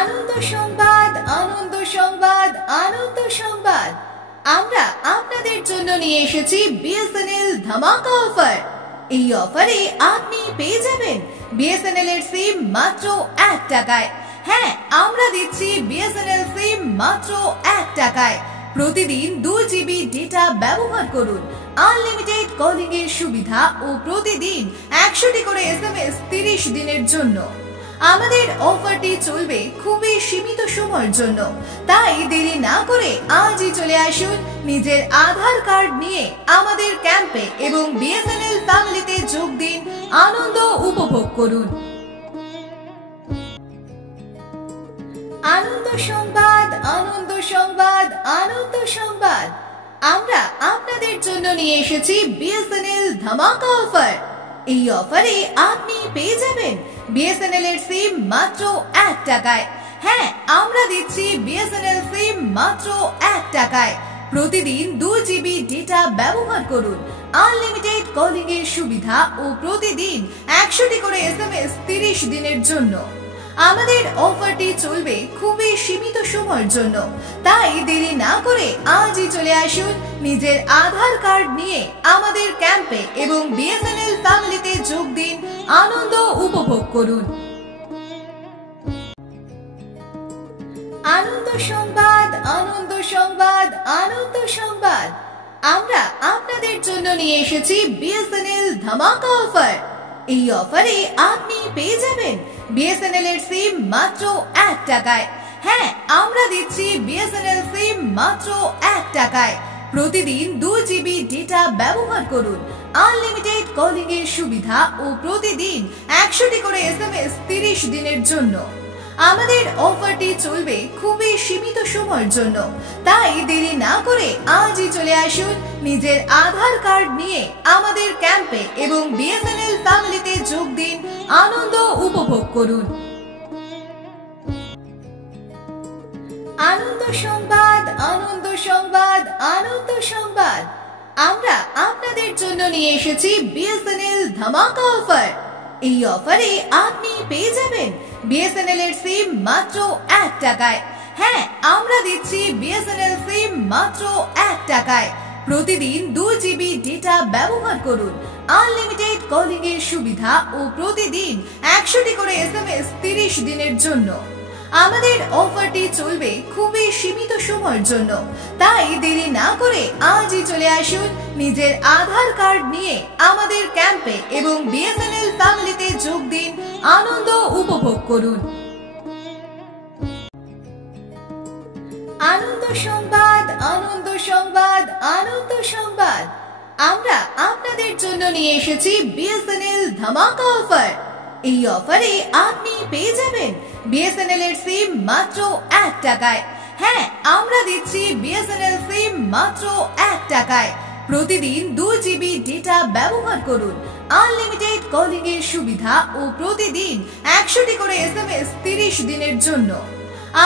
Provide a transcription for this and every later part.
আনন্দ সংবাদ, আনন্দ সংবাদ, আনন্দ সংবাদ। আমরা আপনাদের জন্য নিয়ে এসেছি বিএসএনএল ধামাকা অফার। এই অফারে আপনি পেয়ে যাবেন বিএসএনএল এর সিম মাত্র 1 টাকায়। হ্যাঁ, আমরা দিচ্ছি বিএসএনএল সিম মাত্র 1 টাকায়। প্রতিদিন 2 জিবি ডেটা ব্যবহার করুন, আনলিমিটেড কলিং এর সুবিধা ও প্রতিদিন 100টি করে এসএমএস 30 দিনের জন্য। আমাদের অফারটি চলবে খুবই সীমিত সময়ের জন্য, তাই দেরি না করে আজই চলে আসুন নিজের আধার কার্ড নিয়ে আমাদের ক্যাম্পে এবং বিএসএনএল ফ্যামিলিতে যোগ দিন, আনন্দ উপভোগ করুন। আনন্দ সংবাদ, আনন্দ সংবাদ, আনন্দ সংবাদ। আমরা আপনাদের জন্য নিয়ে এসেছি বিএসএনএল ধামাকা অফার। এই অফারে আপনি পেয়ে যাবেন বিএসএনএল এর সিম মাত্র 1 টাকায়। হ্যাঁ, আমরা দিচ্ছি বিএসএনএল সিম মাত্র 1 টাকায়। প্রতিদিন 2 জিবি ডেটা ব্যবহার করুন, আনলিমিটেড কলিং এর সুবিধা ও প্রতিদিন 100টি করে এসএমএস 30 দিনের জন্য। আমাদের অফারটি চলবে খুবই সীমিত সময়ের জন্য, তাই দেরি না করে আজই চলে আসুন নিজের আধার কার্ড নিয়ে আমাদের ক্যাম্পে এবং বিএসএনএল ফ্যামিলিতে যোগ দিন, আনন্দ উপভোগ করুন। আনন্দ সংবাদ, আনন্দ সংবাদ, আনন্দ সংবাদ। আমরা আপনাদের জন্য নিয়ে এসেছি বিএসএনএল ধামাকা অফার। এই অফারে আপনি পেয়ে যাবেন বিএসএনএল এর সিম মাত্র 1 টাকায়। হ্যাঁ, আমরা দিচ্ছি বিএসএনএল সিম মাত্র 1 টাকায়। প্রতিদিন 2 জিবি ডেটা ব্যবহার করুন, আনলিমিটেড কলিং এর সুবিধা ও প্রতিদিন 100টি করে এসএমএস 30 দিনের জন্য। আমাদের অফারটি চলবে খুবই সীমিত সময়ের জন্য, তাই দেরি না করে আজই চলে আসুন নিজের আধার কার্ড নিয়ে আমাদের ক্যাম্পে এবং বিএসএনএল ফ্যামিলিতে যোগ দিন, আনন্দ উপভোগ করুন। আনন্দ সংবাদ, আনন্দ সংবাদ, আনন্দ সংবাদ। আমরা আপনাদের জন্য নিয়ে এসেছি বিএসএনএল ধামাকা অফার। এই অফারে আপনি পেয়ে যাবেন বিএসএনএল এর সিম মাত্র 1 টাকায়। হ্যাঁ, আমরা দিচ্ছি বিএসএনএল সিম মাত্র 1 টাকায়। প্রতিদিন 2 জিবি ডেটা ব্যবহার করুন, আনলিমিটেড কলিং এর সুবিধা ও প্রতিদিন 100টি করে এসএমএস 30 দিনের জন্য। আমাদের অফারটি চলবে খুবই সীমিত সময়ের জন্য, তাই দেরি না করে আজই চলে আসুন নিজের আধার কার্ড নিয়ে আমাদের ক্যাম্পে এবং বিএসএনএল ফ্যামিলিতে যোগ দিন, আনন্দ উপভোগ করুন। আনন্দ সংবাদ, আনন্দ সংবাদ, আনন্দ সংবাদ। আমরা আপনাদের জন্য নিয়ে এসেছি বিএসএনএল ধামাকা অফার। এই অফারে আপনি পেয়ে যাবেন বিএসএনএল এর সিম মাত্র 1 টাকায়। হ্যাঁ, আমরা দিচ্ছি বিএসএনএল সিম মাত্র 1 টাকায়। প্রতিদিন 2 জিবি ডেটা ব্যবহার করুন, আনলিমিটেড কলিং এর সুবিধা ও প্রতিদিন 100টি করে এসএমএস 30 দিনের জন্য।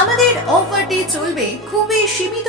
আমাদের অফারটি চলবে খুবই সীমিত